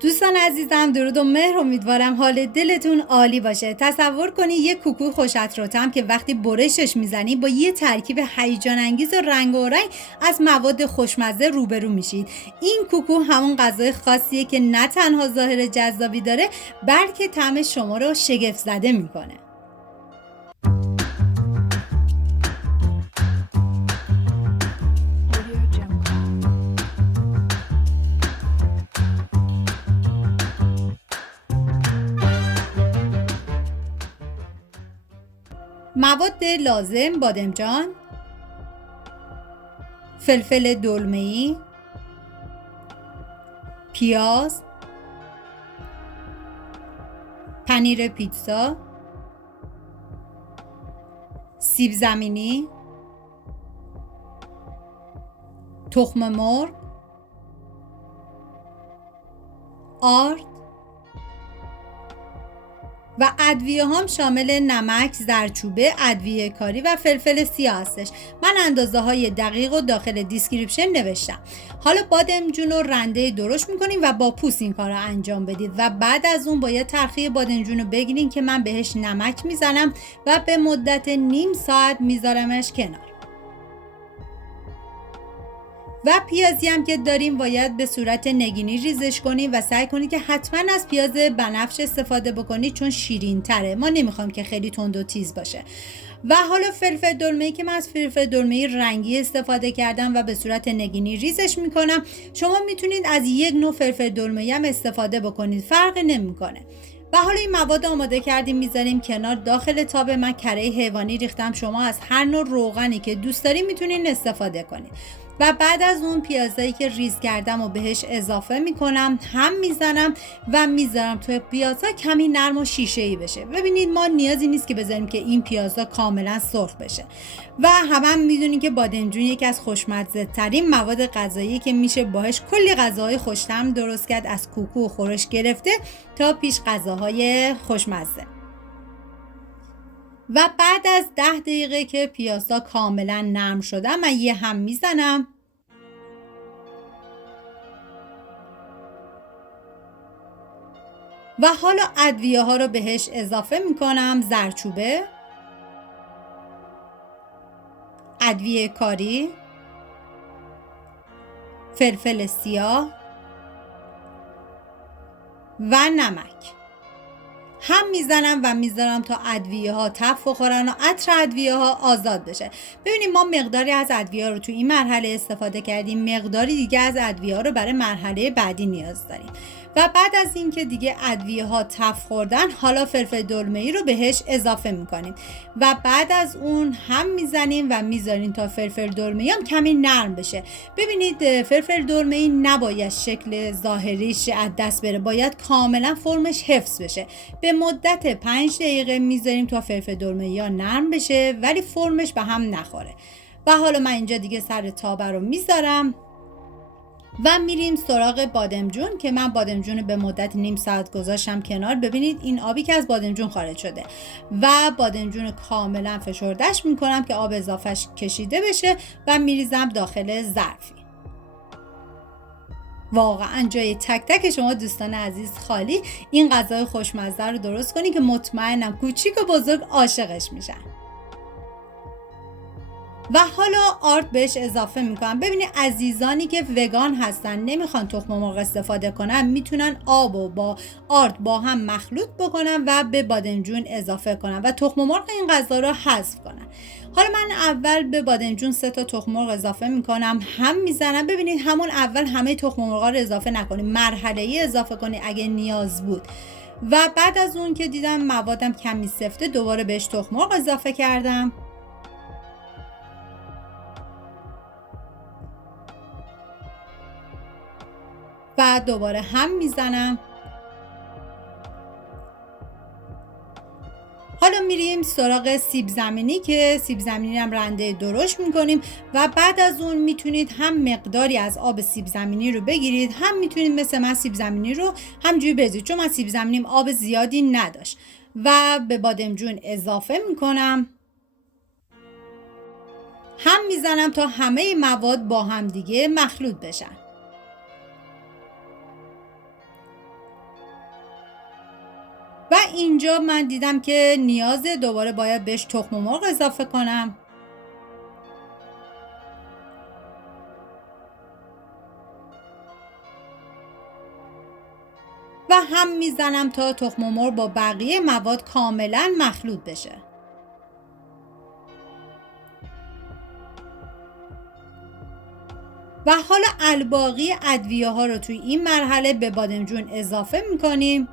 دوستان عزیزم، درود و مهر. امیدوارم حال دلتون عالی باشه. تصور کنی یه کوکو خوش‌اطراتم که وقتی برشش میزنی با یه ترکیب هیجان انگیز و رنگ از مواد خوشمزه روبرو میشید. این کوکو همون غذای خاصیه که نه تنها ظاهر جذابی داره بلکه طعم شما رو شگفت زده میکنه. مواد لازم: بادمجان، فلفل دلمه‌ای، پیاز، پنیر پیتزا، سیب زمینی، تخم مرغ، آرد و ادویه هم شامل نمک، زردچوبه، ادویه کاری و فلفل سیاه هستش. من اندازه های دقیق و داخل دیسکریپشن نوشتم. حالا بادمجون رو رنده درشت میکنیم و با پوست این کار رو انجام بدید و بعد از اون باید ترخی بادمجون رو بگیرین که من بهش نمک میزنم و به مدت نیم ساعت میذارمش کنار. و پیازی هم که داریم باید به صورت نگینی ریزش کنیم و سعی کنید که حتما از پیاز بنفش استفاده بکنید چون شیرین تره. ما نمیخوام که خیلی تند و تیز باشه. و حالا فلفل دلمه‌ای که من از فلفل دلمه‌ای رنگی استفاده کردم و به صورت نگینی ریزش میکنم. شما میتونید از یک نوع فلفل دلمه‌ای هم استفاده بکنید، فرقی نمیکنه. و حالا این مواد آماده کردیم میذاریم کنار. داخل تاب من کره حیوانی ریختم. شما از هر نوع روغنی که دوست دارید میتونید استفاده کنید. و بعد از اون پیازایی که ریز کردم و بهش اضافه میکنم، هم میزنم و میذارم توی پیازا کمی نرم و شیشه‌ای بشه. ببینید ما نیازی نیست که بذاریم که این پیازا کاملا سرخ بشه. و هم میدونید که بادمجون یکی از خوشمزه ترین مواد غذایی که میشه باهاش کلی غذاهای خوش‌طعم درست کرد، از کوکو و خورش گرفته تا پیش غذاهای خوشمزه. و بعد از 10 دقیقه که پیازا کاملا نرم شده من یه هم میزنم و حالا ادویه ها رو بهش اضافه میکنم: زردچوبه، ادویه کاری، فلفل سیاه و نمک. هم میزنم و میذارم تا ادویه ها تف بخورن و عطر ادویه ها آزاد بشه. ببینید ما مقداری از ادویه ها رو تو این مرحله استفاده کردیم، مقداری دیگه از ادویه ها رو برای مرحله بعدی نیاز داریم. و بعد از اینکه دیگه ادویه ها تف خوردن، حالا فلفل دلمه‌ای رو بهش اضافه میکنیم و بعد از اون هم میزنیم و میذاریم تا فلفل دلمه‌ای هم کمی نرم بشه. ببینید فلفل دلمه‌ای نباید شکل ظاهریش از دست بره، باید کاملا فرمش حفظ بشه. به مدت 5 دقیقه میذاریم تا فلفل دلمه‌ای ها نرم بشه ولی فرمش به هم نخوره. و حالا من اینجا دیگه سر تابه رو میذارم و میریم سراغ بادمجون که من بادمجون به مدت نیم ساعت گذاشتم کنار. ببینید این آبی که از بادمجون خارج شده و بادمجون کاملا فشردش میکنم که آب اضافهش کشیده بشه و میریزم داخل ظرفی. واقعا جای تک تک شما دوستان عزیز خالی. این غذای خوشمزه رو درست کنید که مطمئنم کوچیک و بزرگ عاشقش میشن. و حالا آرد بهش اضافه میکنم. ببینید عزیزانی که وگان هستن نمیخوان تخم مرغ استفاده کنن میتونن آب و با آرد با هم مخلوط بکنن و به بادمجون اضافه کنن و تخم مرغ این غذا رو حذف کنن. حالا من اول به بادمجون 3 تا تخم مرغ اضافه میکنم، هم میزنم. ببینید همون اول همه تخم مرغا رو اضافه نکنید، مرحله‌ای اضافه کنید اگه نیاز بود. و بعد از اون که دیدم موادم کمی سفته دوباره بهش تخم مرغ اضافه کردم و دوباره هم میزنم. حالا میریم سراغ سیب زمینی که سیب زمینی هم رنده درشت میکنیم و بعد از اون میتونید هم مقداری از آب سیب زمینی رو بگیرید، هم میتونید مثل من سیب زمینی رو همجوری بریزید چون من سیب زمینیم آب زیادی نداشت. و به بادمجون اضافه میکنم، هم میزنم تا همه مواد با هم دیگه مخلوط بشن. و اینجا من دیدم که نیازه، دوباره باید بهش تخم مرغ اضافه کنم و هم میزنم تا تخم مرغ با بقیه مواد کاملا مخلوط بشه. و حالا الباقی ادویه ها رو توی این مرحله به بادمجون اضافه میکنیم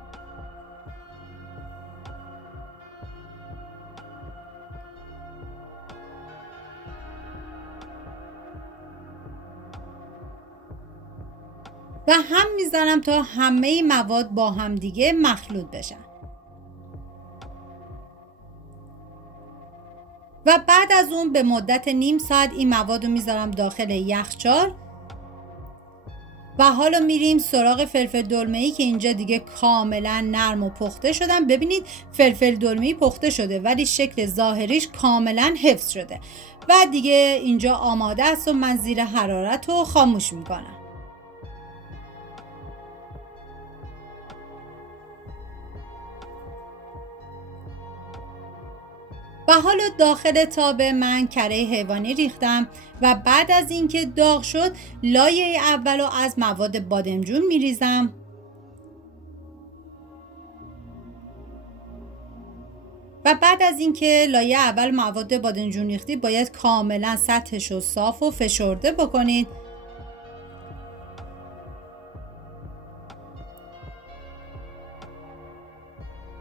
و هم میزنم تا همه مواد با هم دیگه مخلوط بشن. و بعد از اون به مدت نیم ساعت این مواد رو میذارم داخل یخچال و حالا میریم سراغ فلفل دلمه‌ای که اینجا دیگه کاملا نرم و پخته شدن. ببینید فلفل دلمه‌ای پخته شده ولی شکل ظاهریش کاملا حفظ شده و دیگه اینجا آماده است و من زیر حرارت رو خاموش میکنم. و حالا داخل تاب من کره حیوانی ریختم و بعد از اینکه داغ شد لایه اول رو از مواد بادمجون میریزم و بعد از اینکه لایه اول مواد بادمجون ریختی باید کاملا سطحش رو صاف و فشرده بکنید.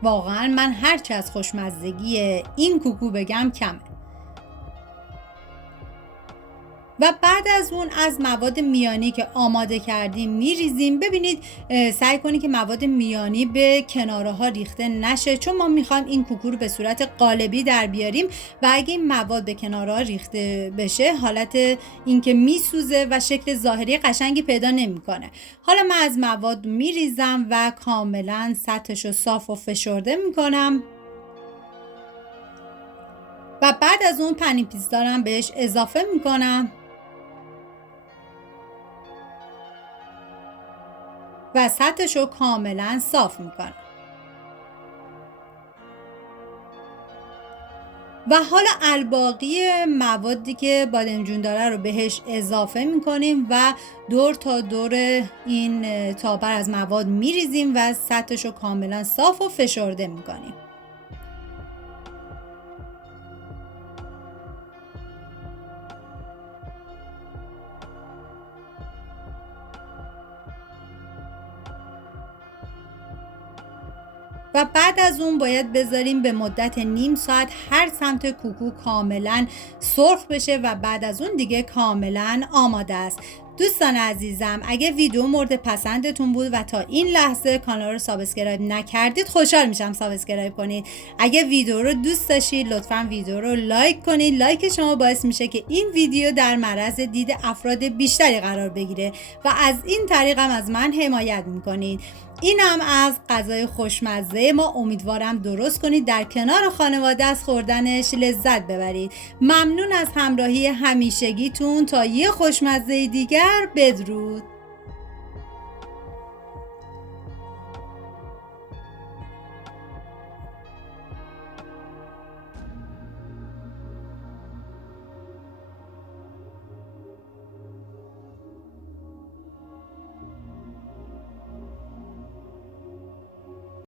واقعا من هرچی از خوشمزگی این کوکو بگم کمه. و بعد از اون از مواد میانی که آماده کردیم میریزیم. ببینید سعی کنید که مواد میانی به کناره ها ریخته نشه چون ما میخوایم این کوکو رو به صورت قالبی در بیاریم و اگه این مواد به کناره ها ریخته بشه حالت اینکه میسوزه و شکل ظاهری قشنگی پیدا نمیکنه. حالا من از مواد میریزم و کاملا سطحش رو صاف و فشرده میکنم و بعد از اون پنی پیستارم بهش اضافه میکنم و سطحش رو کاملا صاف میکنم. و حالا الباقی موادی که بادمجون داره رو بهش اضافه میکنیم و دور تا دور این تابر از مواد میریزیم و سطحش رو کاملا صاف و فشرده میکنیم. و بعد از اون باید بذاریم به مدت نیم ساعت هر سمت کوکو کاملا سرخ بشه و بعد از اون دیگه کاملا آماده است. دوستان عزیزم اگه ویدیو مورد پسندتون بود و تا این لحظه کانال رو سابسکرایب نکردید خوشحال میشم سابسکرایب کنید. اگه ویدیو رو دوست داشتید لطفاً ویدیو رو لایک کنید. لایک شما باعث میشه که این ویدیو در معرض دید افراد بیشتری قرار بگیره و از این طریق هم از من حمایت میکنید. اینم از غذای خوشمزه ما. امیدوارم درست کنید در کنار خانواده از خوردنش لذت ببرید. ممنون از همراهی همیشگیتون. تا یه خوشمزه دیگر بدرود.